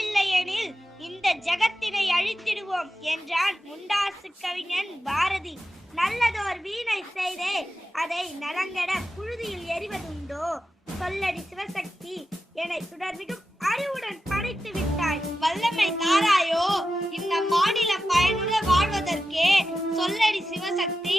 அறவில்லை எனில் இந்த ஜகத்தினை அழித்திடுவோம் என்றான் முண்டாசு கவிஞன் பாரதி. நல்லதோர் வீணை செய்தே அதை நலங்கட புழுதியில் எறிவதுண்டோ? சொல்லடி சிவசக்தி என்னை சுடர்மிகும் அறிவுடன் படைத்து விட்டாய். வல்லமை தாராயோ இந்த மாநில பயனுள்ள வாழ்வதற்கே சொல்லடி சிவசக்தி.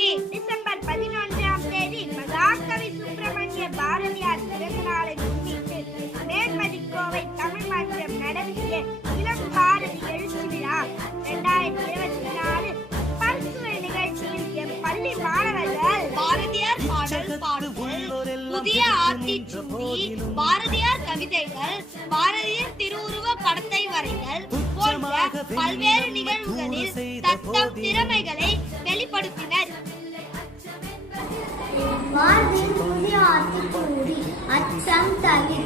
பாடல் பாடுதல் புதிய ஆத்திச்சூடி பாரதியார் கவிதைகள் பாரதியார் திருவுருவ படத்தை வரைதல் போன்ற பல்வேறு நிகழ்வுகளில் தத்தம் திறமைகளை வெளிப்படுத்தினர். வாழ்வின் புதிய ஆத்திச்சூடி அச்சம் தவிர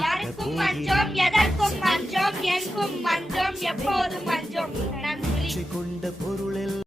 யாருக்கும் மஞ்சம் எதற்கும் மஞ்சம் எங்கும் மஞ்சம் எப்போதும் மஞ்சம். நன்றி. கொண்ட பொருள்